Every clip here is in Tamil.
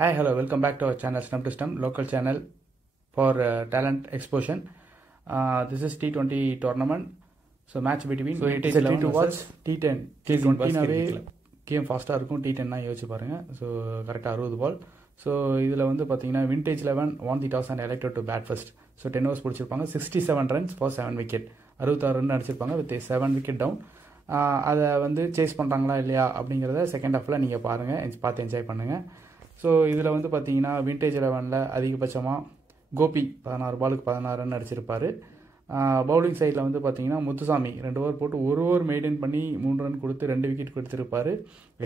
Hi, hello, welcome back to our channel Snub System, local channel for talent exposure. This is T20 tournament. So match between it is a T to watch T10. T20 நாவே கேம் ஃபாஸ்ட்டாக இருக்கும். T10 தான் யோசிச்சு பாருங்கள். ஸோ கரெக்டாக 60 பால். ஸோ இதில் வந்து பார்த்தீங்கன்னா vintage 11 won the toss and elected to bat first. So 10 overs பிடிச்சிருப்பாங்க. 67 runs for 7 wicket. 66 ரன் அடிச்சிருப்பாங்க வித் 7 wicket down. அதை வந்து சேஸ் பண்ணுறாங்களா இல்லையா அப்படிங்கிறத செகண்ட் ஹாஃபில் நீங்கள் பாருங்கள், பார்த்து என்ஜாய் பண்ணுங்கள். ஸோ இதில் வந்து பார்த்தீங்கன்னா விண்டேஜ் 11 அதிகபட்சமாக கோபி 16 பாலுக்கு 16 ரன் அடிச்சிருப்பார். பவுலிங் சைடில் வந்து பார்த்தீங்கன்னா முத்துசாமி 2 ஓவர் போட்டு 1 ஓவர் மெயின்டைன் பண்ணி 3 ரன் கொடுத்து 2 விக்கெட் கொடுத்துருப்பார்.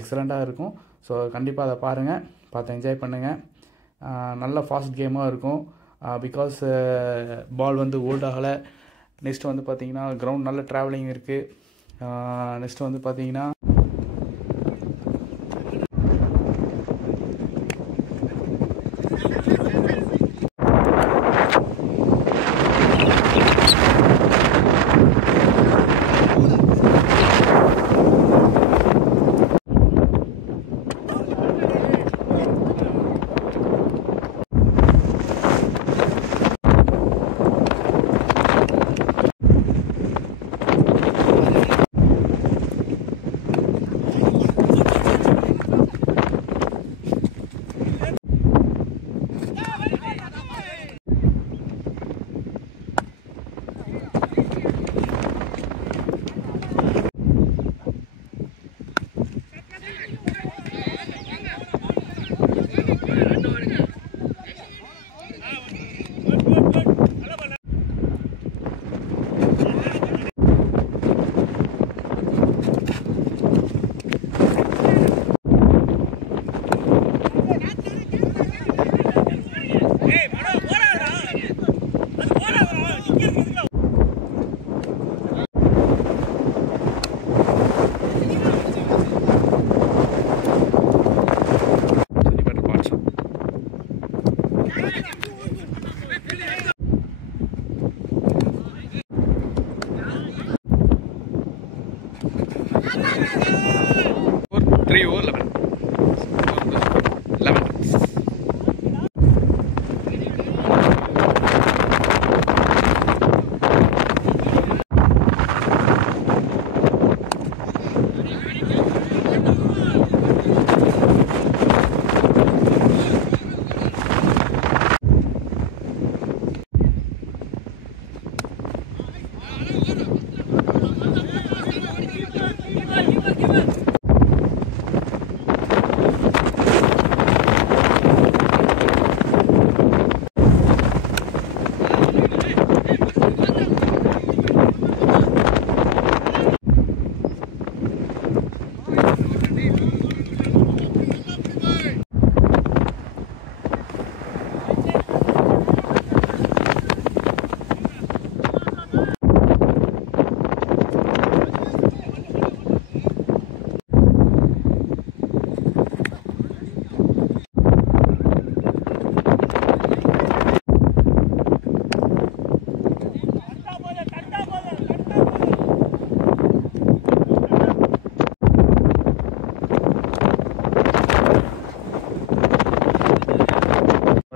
எக்ஸலண்ட்டாக இருக்கும். ஸோ கண்டிப்பாக அதை பாருங்கள், பார்த்து என்ஜாய் பண்ணுங்கள். நல்ல ஃபாஸ்ட் கேமாக இருக்கும். பிகாஸ் பால் வந்து ஓல்ட் ஆகலை. நெக்ஸ்ட் வந்து பார்த்தீங்கன்னா கிரவுண்ட் நல்ல ட்ராவலிங் இருக்குது. நெக்ஸ்ட் வந்து பார்த்தீங்கன்னா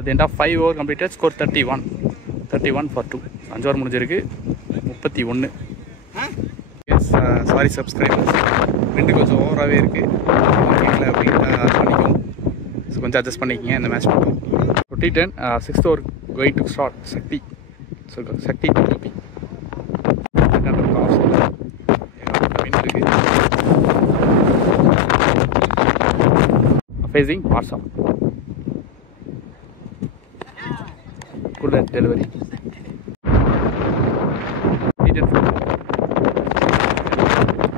the end of 5 over completed, score 31 for 2. 5 over முடிஞ்சிருக்கு, 31. எஸ் சாரி சப்ஸ்கிரைபர்ஸ், விண்டு கொஞ்சம் ஓவராகவே இருக்குது, கேட்கல அப்படின்ட்டு பண்ணிக்கும். ஸோ கொஞ்சம் அட்ஜஸ்ட் பண்ணிக்கிங்க. இந்த மேட்ச் மட்டும் T10 6th over going to start Shakti. So Shakti Gopi facing WhatsApp delivery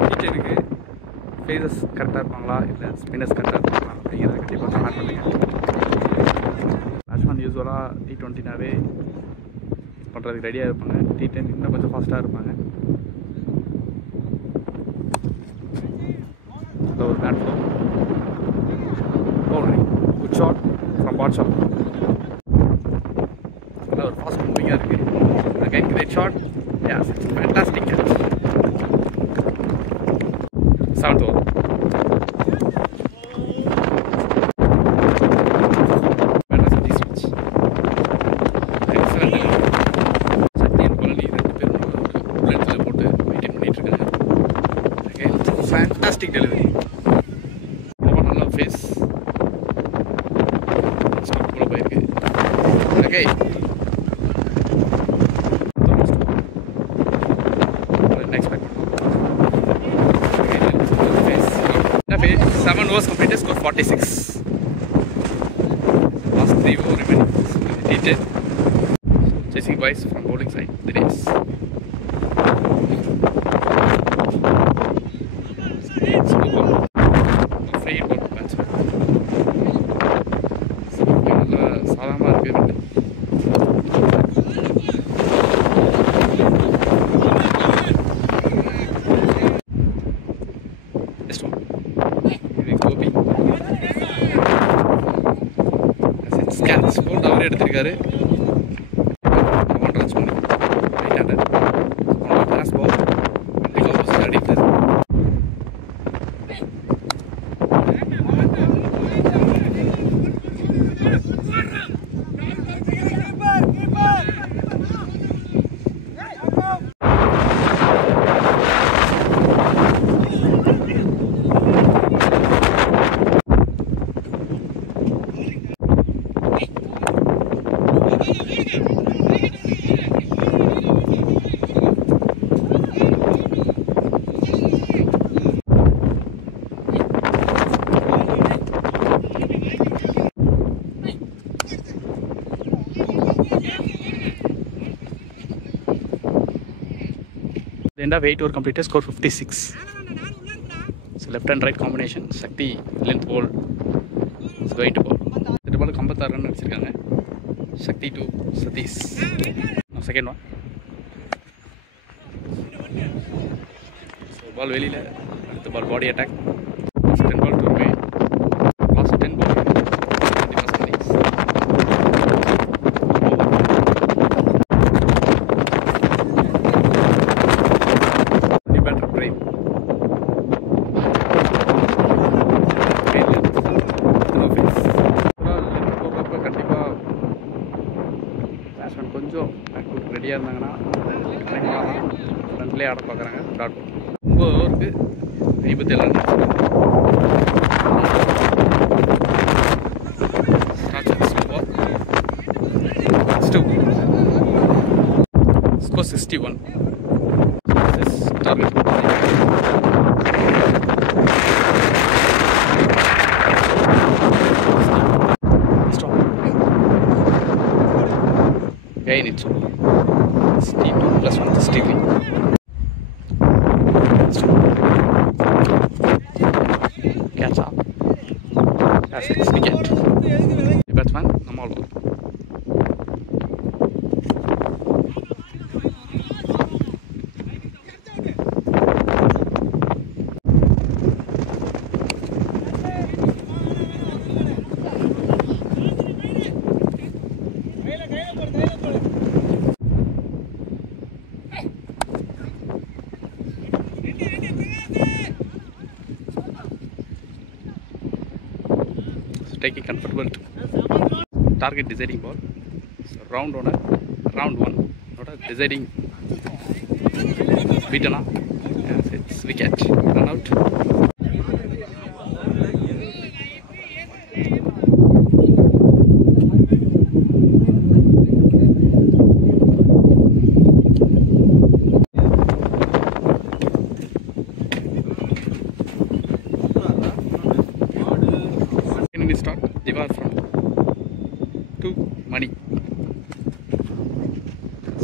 டீச்சருக்கு ஃபேஸஸ் கரெக்டாக இருப்பாங்களா இல்லை ஸ்பின்னர்ஸ் கரெக்டாக இருப்பாங்களா அப்படிங்கிறத கண்டிப்பாக கமெண்ட் பண்ணுங்கள். பேட்ஸ்மேன் யூஸ்வலாக T20நாவே பண்ணுறதுக்கு ரெடியாக இருப்பாங்க. T10 இன்னும் கொஞ்சம் ஃபாஸ்ட்டாக இருப்பாங்க. நல்ல ஒரு bat flow, boundary, good shot from WhatsApp. ஒரு ஃபாஸ்ட் மூவிங்காக இருக்குது. Again, great shot. Yes, it's fantastic catch. 7th over. fantastic delivery. நல்ல ஃபேஸ் ஸ்டாப் போல போயிருக்கு. ஓகே எக்ஸ்பெக்ட் பண்ணுவோம். 7 overs completed, score 46. Last 3 overs remaining. T10 chasing boys from bowling side. The race. Free ball match. சாதாரணமாக இருக்குது. ஸ்போர்ட் அவரே எடுத்திருக்காரு. அடித்தார். The end of 8 over completed, score 56. So left and right combination. Shakti length ball is going to ball. The ball கம்பத்தார் ரன் அடிச்சிருக்காங்க. Shakti to Satish. Now second one. So ball வெளியில, அடுத்த ball body attack. 10 ball to remain. Last 10 ball. கொஞ்சம் ரெடியாக இருந்தாங்கன்னா ஃப்ரண்ட்லேயே ஆட பார்க்குறாங்க. டாட் 9 ஓவருக்கு 57 run. Score 61. Target again it's 62 plus 1 63. Catch up. That's it. Wicket. The batsman normal ball. Taking comfortable target deciding ball. So round 1, not a deciding beaten up. Yes, it's wicket. Run out. Start Divar from 2 Money.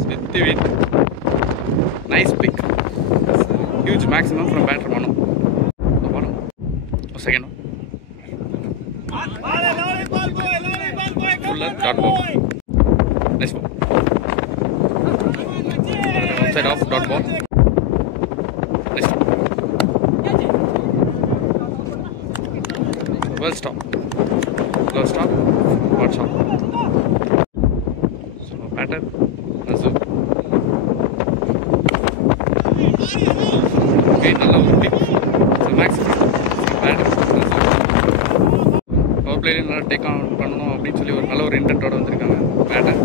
With the wind. Nice pick. Huge maximum from batter Mano. The bottom. Second one. Fuller dot ball. Nice ball. Outside off dot ball. Nice ball. Well stopped. Well stop. What stop? So batter Nazu. Okay, நல்ல ஒரு pick. So maximum batter Nazu. Power play நல்லா டேக் ஆன் பண்ணனும் அப்படினு சொல்லி ஒரு நல்ல ஒரு இன்டென்ட்டோட வந்திருக்காங்க. பேட்டர்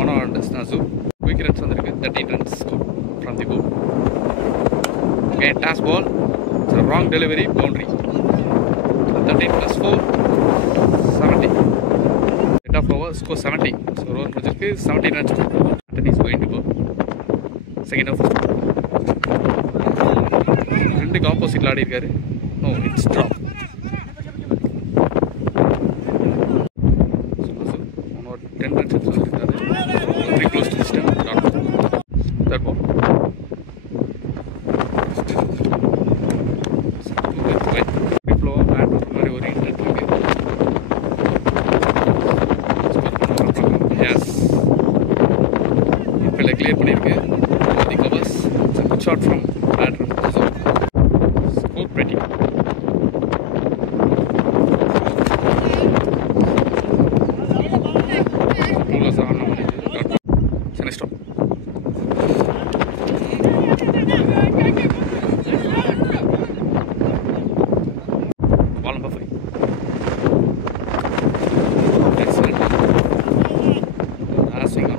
மனோ அண்டஸ் Nazu. Quick runs வந்திருக்கு. 13 runs scored from the ball. Okay, toss ball. So wrong delivery, boundary. 13 plus 4, 70. Rate of over, score 70. So over project is 70 runs. That is going to go. Second of first. Two opposite ladder here. No, it's drop. So 10 runs. Very close to the stem. Third ball. Clear பண்ணிருக்கு. The covers. It's a good shot from batter. So score pretty. Bowlers are on the next stop. Ball number 5. Excellent. Passing on.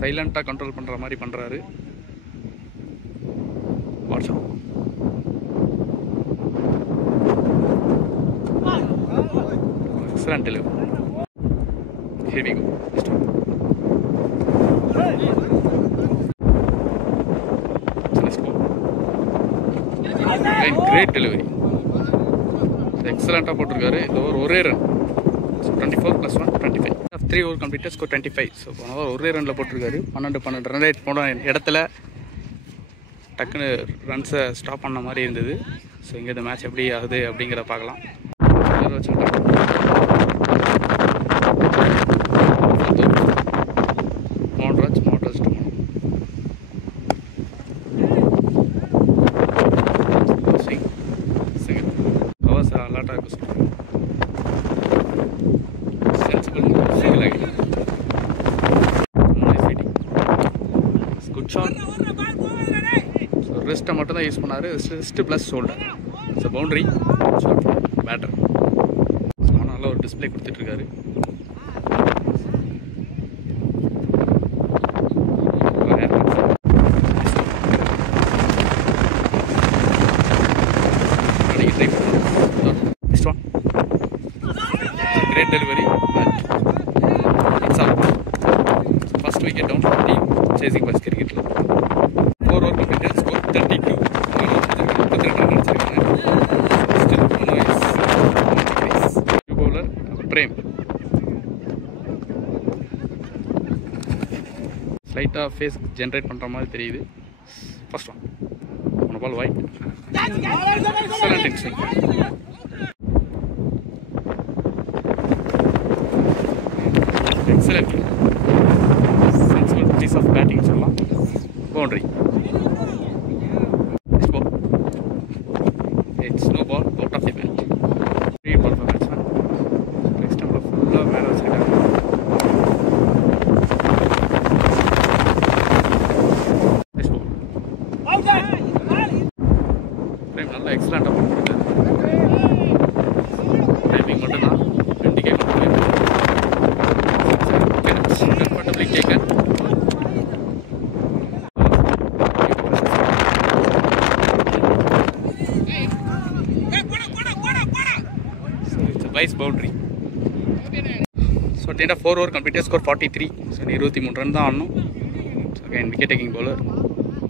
சைலண்டா கண்ட்ரோல் பண்ற மாதிரி பண்றாரு. Watch out. Excellent delivery. Here we go. Let's go. Great delivery. Excellent போட்டுருக்காரு. இந்த ஒரே run. 24 plus 1 25. 3 over completed, score 25. So ஒரே ரனில் போட்டிருக்காரு. 12 ரன் ரேட் போன இடத்துல டக்குன்னு ரன்ஸை ஸ்டாப் பண்ண மாதிரி இருந்தது. ஸோ இங்கே இந்த மேட்ச் எப்படி ஆகுது அப்படிங்கிறத பார்க்கலாம். மோட்ராஜ் கவர்ஸ் லாட்டாக இருக்கு. சொல்கிறேன் குட் ஷாட். ஸோ ரிஸ்ட்டை மட்டும் தான் யூஸ் பண்ணார். Wrist plus shoulder. So boundary shot batter. So நல்ல ஒரு டிஸ்பிளே கொடுத்துட்ருக்காரு. Great delivery, but it's out. First wicket down for the team chasing bus cricket. 4 over completed, score 32. Still no is increase. New bowler Prem. Slight face generate பண்ற மாதிரி தெரியுது. First one. On ball wide. Excellent in swing. Excellent. Sensible piece of batting. Boundary. Next ball. It's no ball out of the match. 3 ball for batsman. Next time full of man outside. Next ball. Frame நல்ல excellent ஆ போட்டுருக்காரு. Timing மட்டும் தான் 20 game comfortably taken. So it's a vice boundary. So at the end of 4 over completed, score 43. So 23 run தான் ஆடணும். So again wicket taking bowler.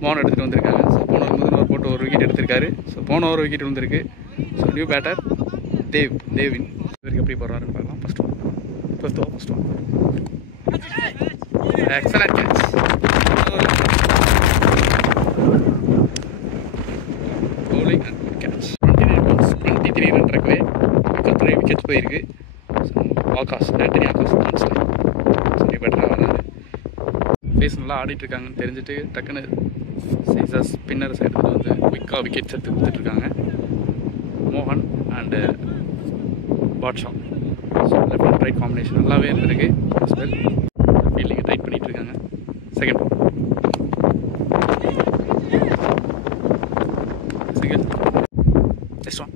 மோன் எடுத்துகிட்டு வந்திருக்காங்க. ஸோ போன ஒரு முதல் ஓவர் போட்டு ஒரு விக்கெட் எடுத்திருக்காரு. ஸோ போன ஒரு விக்கெட் வந்திருக்கு. ஸோ நியூ பேட்டர் தேவின் இவருக்கு எப்படி போடுறாருன்னு பார்க்கலாம். First one. Excellent catch. Bowling and good catch. 29 balls, 23 run rakve. 3 wickets போயிருக்கு. So Anthony Akash runs line. So better வராரு. பேஸ் நல்லா ஆடிட்டு இருக்காங்கன்னு தெரிஞ்சுட்டு டக்குன்னு சீசர் ஸ்பின்னர்ஸ் எடுத்துகிட்டு வந்து குயிக்காக விக்கெட்ஸ் எடுத்து கொடுத்துட்ருக்காங்க. மோகன் and Basha. So left and right combination நல்லாவே இருந்திருக்கு. வெல் ஃபீல்டிங்கை டைட் பண்ணிகிட்டு இருக்காங்க. செகண்ட் சிங்கிள் நெக்ஸ்ட் ஒன்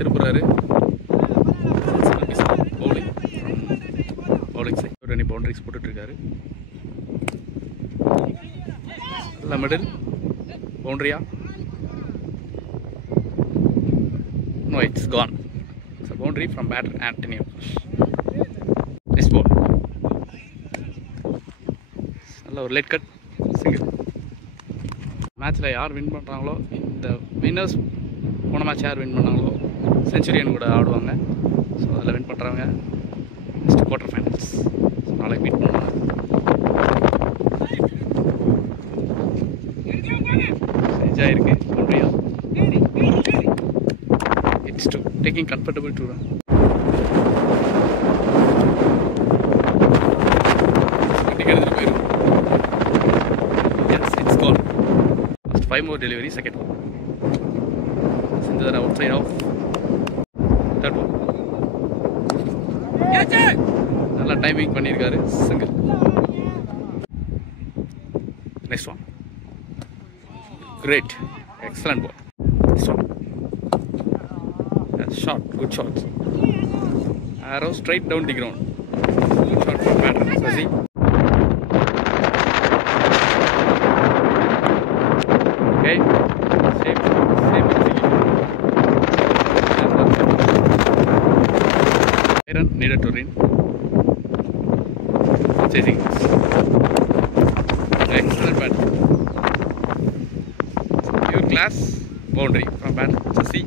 திருப்புறாரு. பவுலிங் சைட் ஒரு 2 பவுண்டரிஸ் போட்டுட்ருக்காரு. நல்லா மிடில் பவுண்டரியா? No, it's gone. It's a boundary from batter Antonio. Nice ball. நல்ல ஒரு லேட் கட் சிங்கிள். மேட்ச்சில் யார் வின் பண்ணுறாங்களோ, இந்த வின்னர்ஸ் போன மேட்ச் யார் வின் பண்ணாங்களோ செஞ்சுரியன் கூட ஆடுவாங்க. ஸோ அதில் வின் பண்ணுறவங்க நெக்ஸ்ட் குவார்டர் ஃபைனல்ஸ். ஸோ நாளைக்கு மீட் பண்ணுவாங்க. என்ஜாய் இருக்கு பவுண்டரியா? It's to taking comfortable to run. Yes, it's gone. Just 5 more delivery. Second one. Since the outside off. Third one. நல்லா டைமிங் பண்ணியிருக்காரு. Single. Next one. Great. Excellent ball. Next one. Shot, good shots. Arrow straight down the ground. Good shot from batter Sasi. Okay, same Iron needed to win. Chasing. Excellent bat. Pure class boundary from batter Sasi.